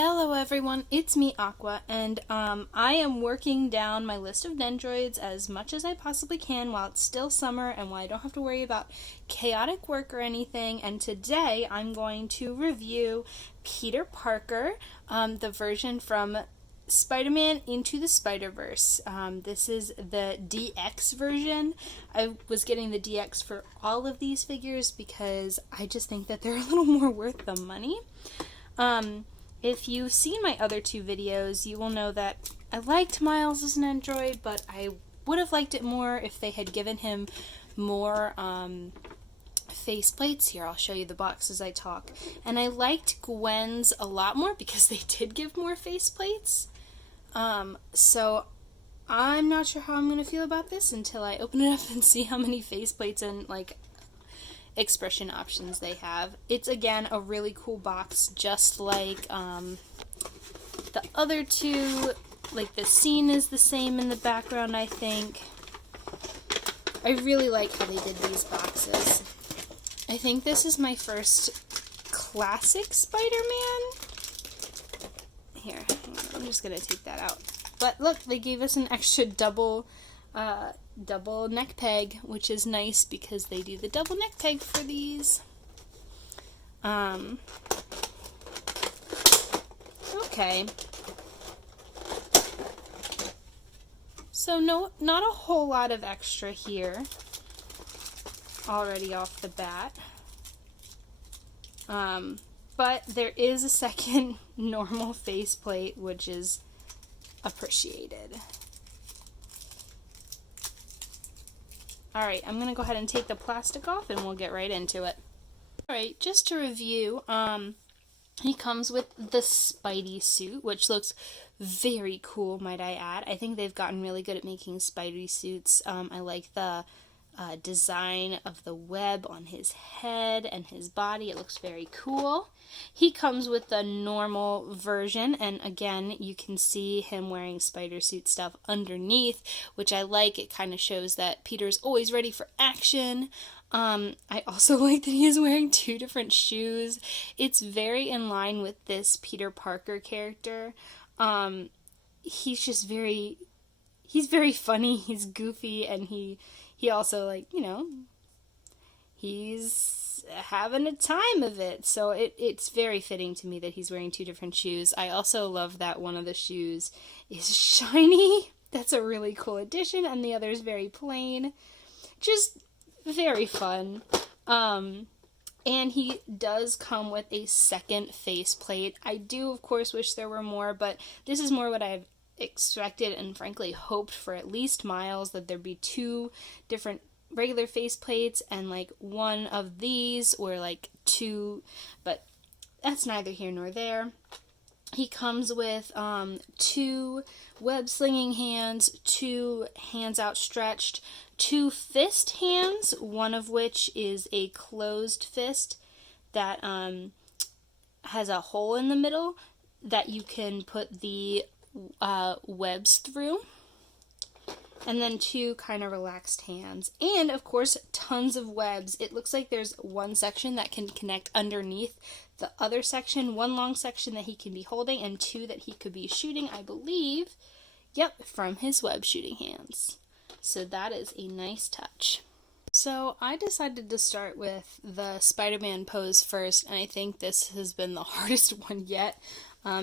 Hello everyone, it's me Aqua, and I am working down my list of Nendoroids as much as I possibly can while it's still summer and while I don't have to worry about chaotic work or anything. And today I'm going to review Peter Parker, the version from Spider-Man Into the Spider-Verse. This is the DX version. I was getting the DX for all of these figures because I just think that they're a little more worth the money. If you've seen my other two videos, you will know that I liked Miles as an android, but I would have liked it more if they had given him more faceplates. Here, I'll show you the box as I talk. And I liked Gwen's a lot more because they did give more faceplates. So I'm not sure how I'm going to feel about this until I open it up and see how many faceplates and, like, expression options they have. It's again a really cool box, just like the other two. Like, the scene is the same in the background, I think. I really like how they did these boxes. I think this is my first classic Spider-Man. Here, I'm just gonna take that out. But look, they gave us an extra double neck peg, which is nice because they do the double neck peg for these. Okay. So not a whole lot of extra here already off the bat. But there is a second normal faceplate, which is appreciated. Alright, I'm going to go ahead and take the plastic off and we'll get right into it. Alright, just to review, he comes with the Spidey suit, which looks very cool, might I add. I think they've gotten really good at making Spidey suits. I like the design of the web on his head and his body. It looks very cool. He comes with the normal version, and again, you can see him wearing spider suit stuff underneath, which I like. It kind of shows that Peter's always ready for action. I also like that he is wearing two different shoes. It's very in line with this Peter Parker character. He's just he's very funny, he's goofy, and he also, like, you know, he's having a time of it. So it's very fitting to me that he's wearing two different shoes. I also love that one of the shoes is shiny. That's a really cool addition, and the other is very plain. Just very fun. And he does come with a second faceplate. I do, of course, wish there were more, but this is more what I've expected and frankly hoped for, at least Miles, that there'd be two different regular faceplates and like one of these, or like two, but that's neither here nor there. He comes with two web slinging hands, two hands outstretched, two fist hands, one of which is a closed fist that has a hole in the middle that you can put the webs through, and then two kind of relaxed hands, and of course tons of webs. It looks like there's one section that can connect underneath the other section, one long section that he can be holding, and two that he could be shooting, I believe, yep, from his web shooting hands. So that is a nice touch. So I decided to start with the Spider-Man pose first, and I think this has been the hardest one yet.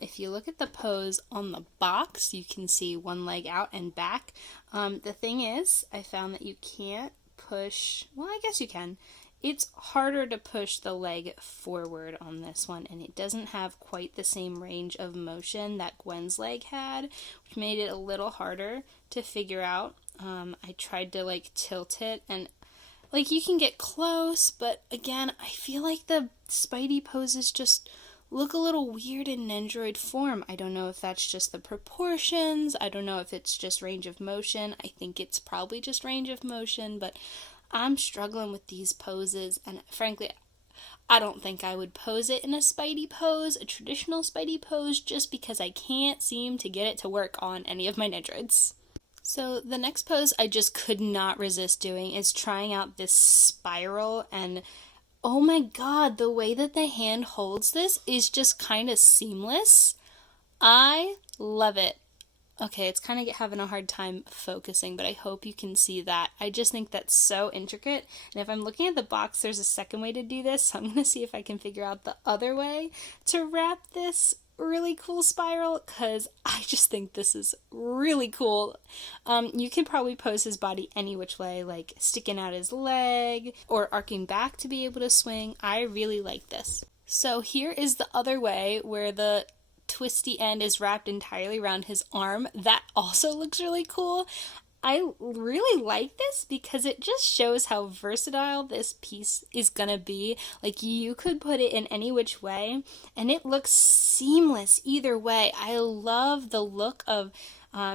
If you look at the pose on the box, you can see one leg out and back. The thing is, I found that you can't push, well, I guess you can. It's harder to push the leg forward on this one, and it doesn't have quite the same range of motion that Gwen's leg had, which made it a little harder to figure out. I tried to, like, tilt it, and, like, you can get close, but again, I feel like the Spidey poses just look a little weird in Nendoroid form. I don't know if that's just the proportions. I don't know if it's just range of motion. I think it's probably just range of motion, but I'm struggling with these poses, and frankly, I don't think I would pose it in a Spidey pose, a traditional Spidey pose, just because I can't seem to get it to work on any of my Nendoroids. So the next pose I just could not resist doing is trying out this spiral, and oh my god, the way that the hand holds this is just kind of seamless. I love it. Okay, it's kind of having a hard time focusing, but I hope you can see that. I just think that's so intricate. And if I'm looking at the box, there's a second way to do this. So I'm going to see if I can figure out the other way to wrap this really cool spiral, because I just think this is really cool. You can probably pose his body any which way, like sticking out his leg or arcing back to be able to swing. I really like this. So here is the other way, where the twisty end is wrapped entirely around his arm. That also looks really cool. I really like this because it just shows how versatile this piece is gonna be. Like, you could put it in any which way and it looks seamless either way. I love the look of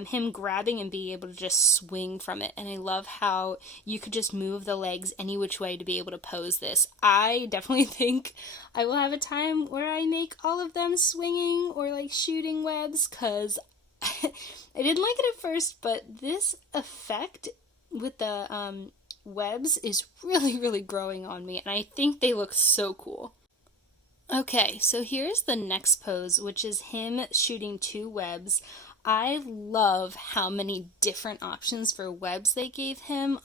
him grabbing and being able to just swing from it. And I love how you could just move the legs any which way to be able to pose this. I definitely think I will have a time where I make all of them swinging or like shooting webs, because I didn't like it at first, but this effect with the webs is really, really growing on me, and I think they look so cool. Okay, so here's the next pose, which is him shooting two webs. I love how many different options for webs they gave him.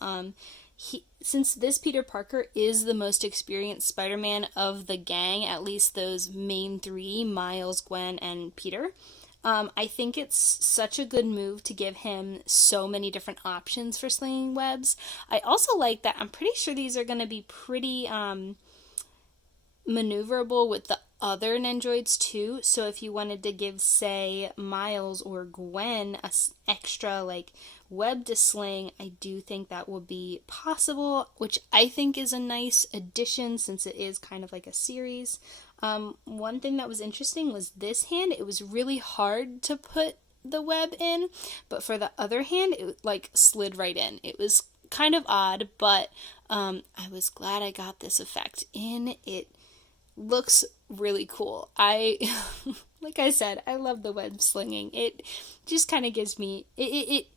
Since this Peter Parker is the most experienced Spider-Man of the gang, at least those main three, Miles, Gwen, and Peter, I think it's such a good move to give him so many different options for slinging webs. I also like that I'm pretty sure these are going to be pretty maneuverable with the other Nendoroids too. So if you wanted to give, say, Miles or Gwen a extra like web to sling, I do think that will be possible, which I think is a nice addition since it is kind of like a series. One thing that was interesting was this hand. It was really hard to put the web in, but for the other hand, it like slid right in. It was kind of odd, but I was glad I got this effect in. It looks really cool. Like I said, I love the web slinging. It just kind of gives me, it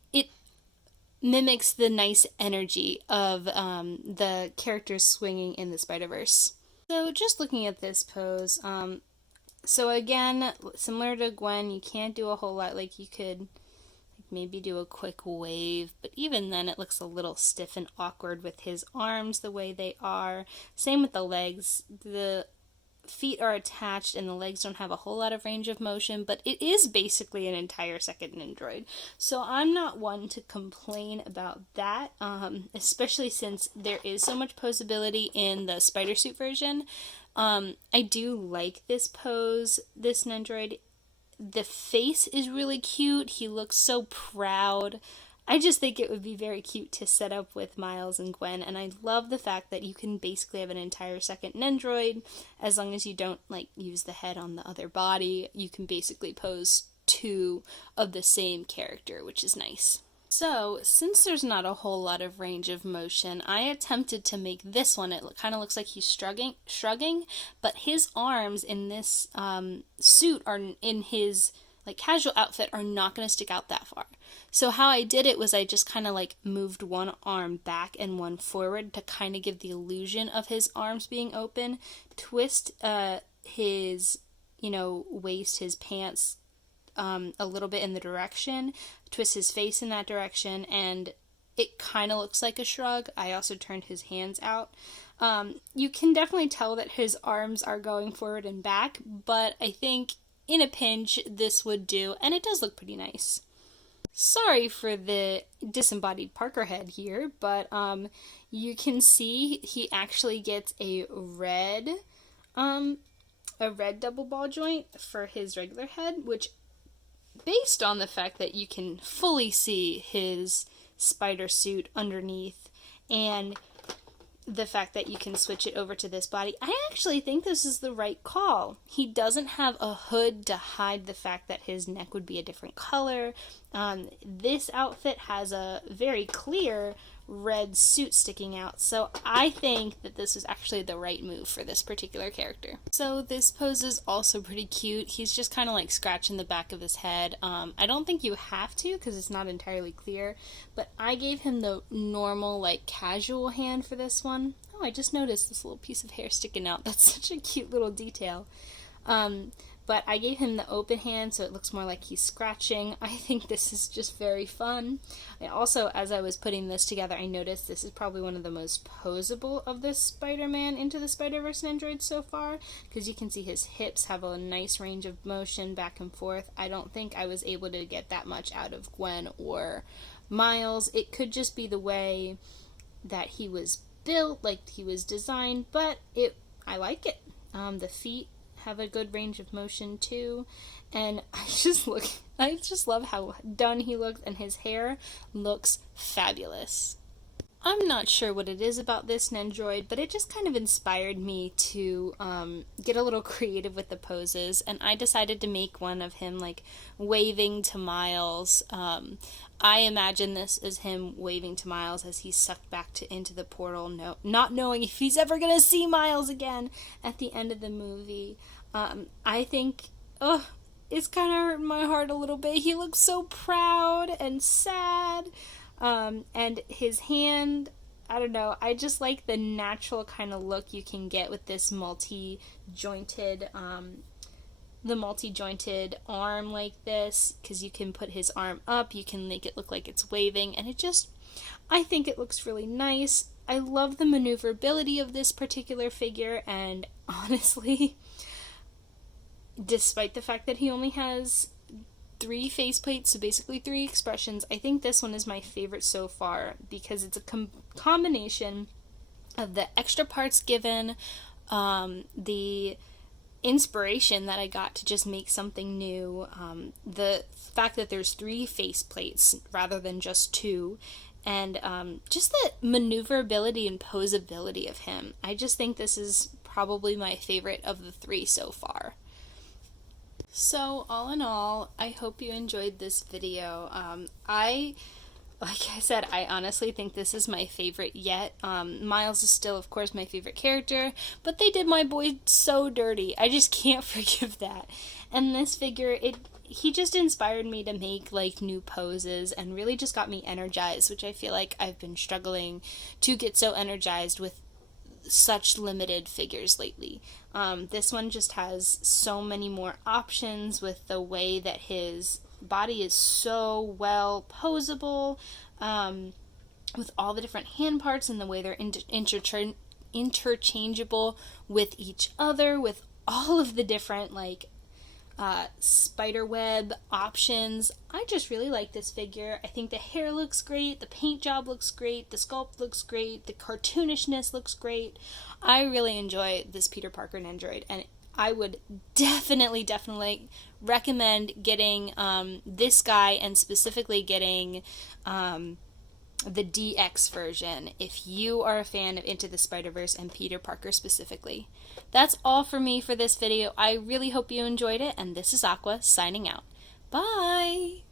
mimics the nice energy of the characters swinging in the Spider-Verse. So just looking at this pose, so again, similar to Gwen, you can't do a whole lot. Like, you could maybe do a quick wave, but even then it looks a little stiff and awkward with his arms the way they are. Same with the legs. The feet are attached and the legs don't have a whole lot of range of motion, but it is basically an entire second Nendoroid. So I'm not one to complain about that, especially since there is so much posability in the spider suit version. I do like this pose, this Nendoroid. The face is really cute. He looks so proud. I just think it would be very cute to set up with Miles and Gwen, and I love the fact that you can basically have an entire second Nendoroid. As long as you don't like use the head on the other body, you can basically pose two of the same character, which is nice. So, since there's not a whole lot of range of motion, I attempted to make this one. It kind of looks like he's shrugging, but his arms in this suit are in his like casual outfit are not going to stick out that far. So how I did it was I just kind of like moved one arm back and one forward to kind of give the illusion of his arms being open, twist his, waist, his pants a little bit in the direction, twist his face in that direction, and it kind of looks like a shrug. I also turned his hands out. You can definitely tell that his arms are going forward and back, but I think in a pinch this would do, and it does look pretty nice. Sorry for the disembodied Parker head here, but you can see he actually gets a red double ball joint for his regular head, which, based on the fact that you can fully see his spider suit underneath and the fact that you can switch it over to this body, I actually think this is the right call. He doesn't have a hood to hide the fact that his neck would be a different color. This outfit has a very clear red suit sticking out, so I think that this is actually the right move for this particular character. So this pose is also pretty cute. He's just kind of like scratching the back of his head. I don't think you have to because it's not entirely clear, but I gave him the normal like casual hand for this one. Oh, I just noticed this little piece of hair sticking out. That's such a cute little detail. but I gave him the open hand so it looks more like he's scratching. I think this is just very fun. I also, as I was putting this together, I noticed this is probably one of the most posable of the Spider-Man Into the Spider-Verse and Android so far, because you can see his hips have a nice range of motion back and forth. I don't think I was able to get that much out of Gwen or Miles. It could just be the way that he was built, like he was designed, but I like it. The feet have a good range of motion too, and I just love how done he looks, and his hair looks fabulous. I'm not sure what it is about this Nendoroid, but it just kind of inspired me to get a little creative with the poses, and I decided to make one of him like waving to Miles. I imagine this as him waving to Miles as he's sucked back into the portal, not knowing if he's ever going to see Miles again at the end of the movie. I think, it's kind of hurting my heart a little bit. He looks so proud and sad. And his hand, I don't know, I just like the natural kind of look you can get with this multi-jointed arm like this, because you can put his arm up, you can make it look like it's waving, and I think it looks really nice. I love the maneuverability of this particular figure, and honestly, despite the fact that he only has 3 faceplates, so basically 3 expressions, I think this one is my favorite so far, because it's a combination of the extra parts given, the inspiration that I got to just make something new, the fact that there's 3 faceplates rather than just 2, and just the maneuverability and posability of him. I just think this is probably my favorite of the 3 so far. So, all in all, I hope you enjoyed this video. Like I said, I honestly think this is my favorite yet. Miles is still, of course, my favorite character, but they did my boy so dirty. I just can't forgive that. And this figure, he just inspired me to make, like, new poses and really just got me energized, which I feel like I've been struggling to get so energized with such limited figures lately. This one just has so many more options with the way that his body is so well posable, with all the different hand parts and the way they're interchangeable with each other, with all of the different spider web options. I just really like this figure. I think the hair looks great, the paint job looks great, the sculpt looks great, the cartoonishness looks great. I really enjoy this Peter Parker Nendoroid, and I would definitely recommend getting this guy, and specifically getting the DX version if you are a fan of Into the Spider-Verse and Peter Parker specifically. That's all for me for this video. I really hope you enjoyed it, and this is Aqua signing out. Bye!